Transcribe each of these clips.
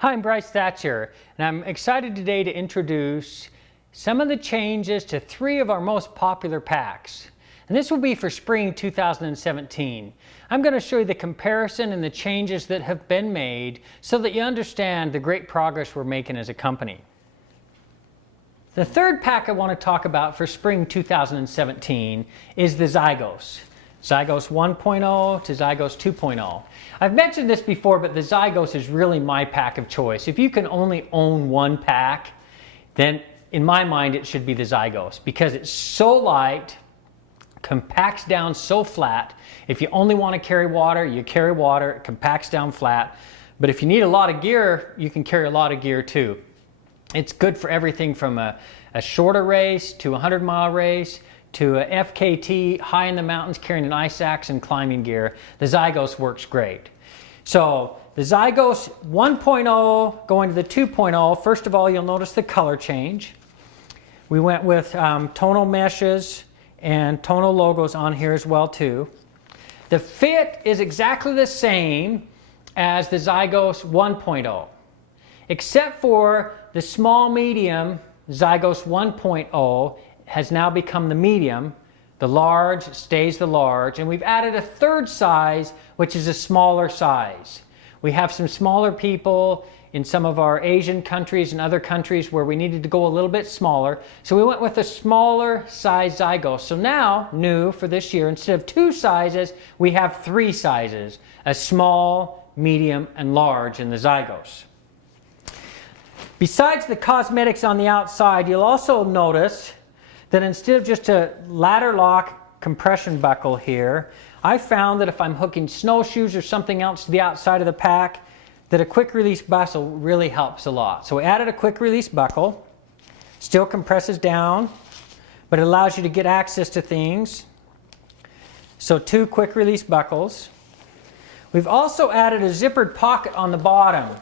Hi, I'm Bryce Thatcher, and I'm excited today to introduce some of the changes to 3 of our most popular packs. And this will be for spring 2017. I'm going to show you the comparison and the changes that have been made so that you understand the great progress we're making as a company. The third pack I want to talk about for spring 2017 is the ZYGOS. ZYGOS 1.0 to ZYGOS 2.0. I've mentioned this before, but the ZYGOS is really my pack of choice. If you can only own one pack, then in my mind it should be the ZYGOS because it's so light, compacts down so flat. If you only want to carry water, you carry water, it compacts down flat. But if you need a lot of gear, you can carry a lot of gear too. It's good for everything from a shorter race to a 100-mile race to a FKT, high in the mountains, carrying an ice axe and climbing gear. The ZYGOS works great. So the ZYGOS 1.0 going to the 2.0, first of all, you'll notice the color change. We went with tonal meshes and tonal logos on here as well too. The fit is exactly the same as the ZYGOS 1.0, except for the small medium ZYGOS 1.0 has now become the medium. The large stays the large, and we've added a third size, which is a smaller size. We have some smaller people in some of our Asian countries and other countries where we needed to go a little bit smaller, so we went with a smaller size ZYGOS. So now, new for this year, instead of 2 sizes, we have 3 sizes, a small, medium, and large in the ZYGOS. Besides the cosmetics on the outside, you'll also notice that instead of just a ladder lock compression buckle here, I found that if I'm hooking snowshoes or something else to the outside of the pack, that a quick release buckle really helps a lot. So we added a quick release buckle, still compresses down, but it allows you to get access to things. So 2 quick release buckles. We've also added a zippered pocket on the bottom.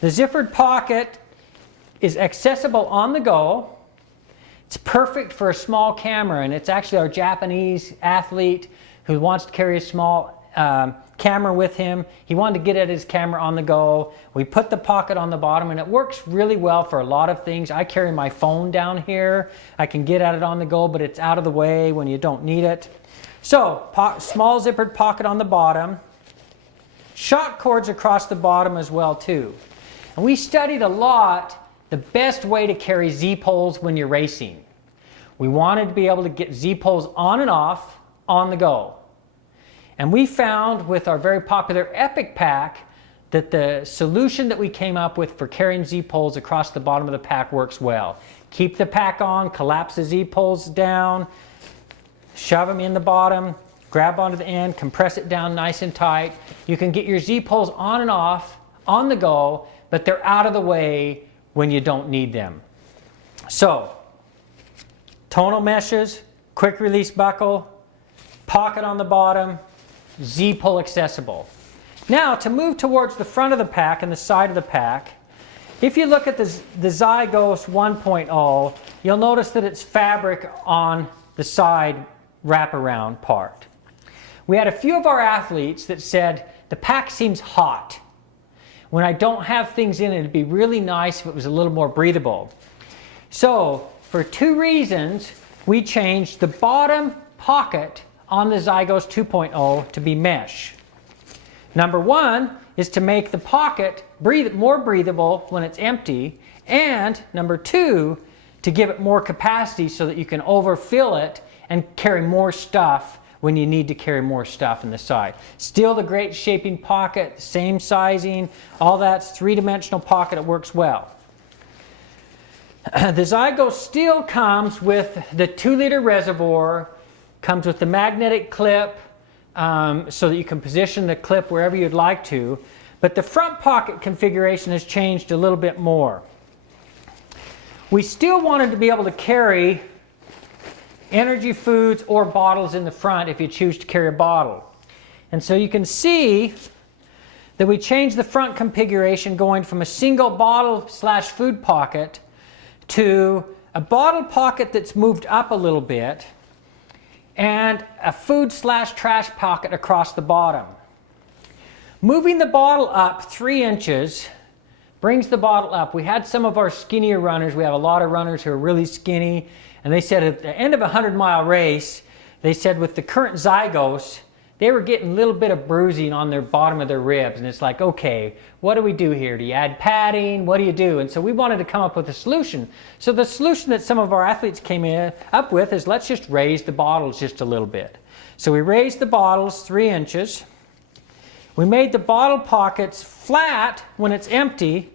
The zippered pocket is accessible on the go. It's perfect for a small camera, and it's actually our Japanese athlete who wants to carry a small camera with him. He wanted to get at his camera on the go. We put the pocket on the bottom, and it works really well for a lot of things. I carry my phone down here. I can get at it on the go, but it's out of the way when you don't need it. So, small zippered pocket on the bottom. Shock cords across the bottom as well too. And we studied a lot the best way to carry Z-poles when you're racing. We wanted to be able to get Z-poles on and off on the go. And we found with our very popular Epic pack that the solution that we came up with for carrying Z-poles across the bottom of the pack works well. Keep the pack on, collapse the Z-poles down, shove them in the bottom, grab onto the end, compress it down nice and tight. You can get your Z-poles on and off on the go, but they're out of the way when you don't need them. So, tonal meshes, quick release buckle, pocket on the bottom, Z-pull accessible. Now, to move towards the front of the pack and the side of the pack, if you look at the ZYGOS 1.0, you'll notice that it's fabric on the side wraparound part. We had a few of our athletes that said, the pack seems hot. When I don't have things in it, it'd be really nice if it was a little more breathable. So, for 2 reasons, we changed the bottom pocket on the ZYGOS 2.0 to be mesh. Number 1 is to make the pocket more breathable when it's empty, and number 2, to give it more capacity so that you can overfill it and carry more stuff when you need to carry more stuff in the side. Still the great shaping pocket, same sizing, all that's 3-dimensional pocket, it works well. The ZYGOS still comes with the 2-liter reservoir, comes with the magnetic clip so that you can position the clip wherever you'd like to, but the front pocket configuration has changed a little bit more. We still wanted to be able to carry energy foods or bottles in the front if you choose to carry a bottle. And so you can see that we changed the front configuration going from a single bottle/food pocket to a bottle pocket that's moved up a little bit and a food/trash pocket across the bottom. Moving the bottle up 3 inches brings the bottle up. We had some of our skinnier runners. We have a lot of runners who are really skinny. And they said at the end of a 100-mile race, they said with the current ZYGOS, they were getting a little bit of bruising on their bottom of their ribs. And it's like, okay, what do we do here? Do you add padding? What do you do? And so we wanted to come up with a solution. So the solution that some of our athletes came up with is let's just raise the bottles just a little bit. So we raised the bottles 3 inches. We made the bottle pockets flat when it's empty,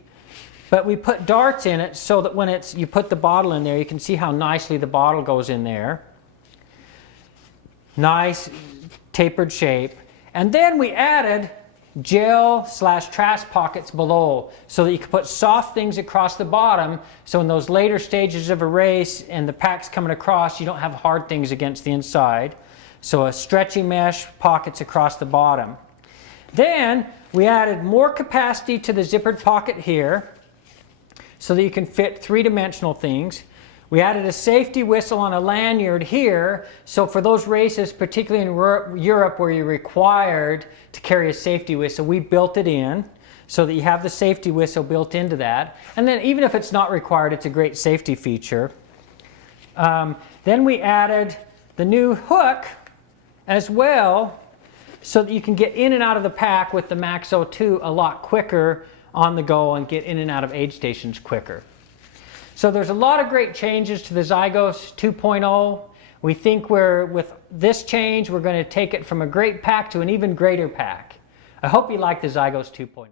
but we put darts in it so that when you put the bottle in there, you can see how nicely the bottle goes in there. Nice tapered shape. And then we added gel/trash pockets below so that you can put soft things across the bottom, so in those later stages of a race and the pack's coming across, you don't have hard things against the inside. So a stretchy mesh pockets across the bottom. Then we added more capacity to the zippered pocket here so that you can fit 3-dimensional things. We added a safety whistle on a lanyard here, so for those races, particularly in Europe where you're required to carry a safety whistle, we built it in so that you have the safety whistle built into that. And then even if it's not required, it's a great safety feature. Then we added the new hook as well so that you can get in and out of the pack with the Max 02 a lot quicker on the go and get in and out of aid stations quicker. So there's a lot of great changes to the ZYGOS 2.0. We think with this change, we're going to take it from a great pack to an even greater pack. I hope you like the ZYGOS 2.0.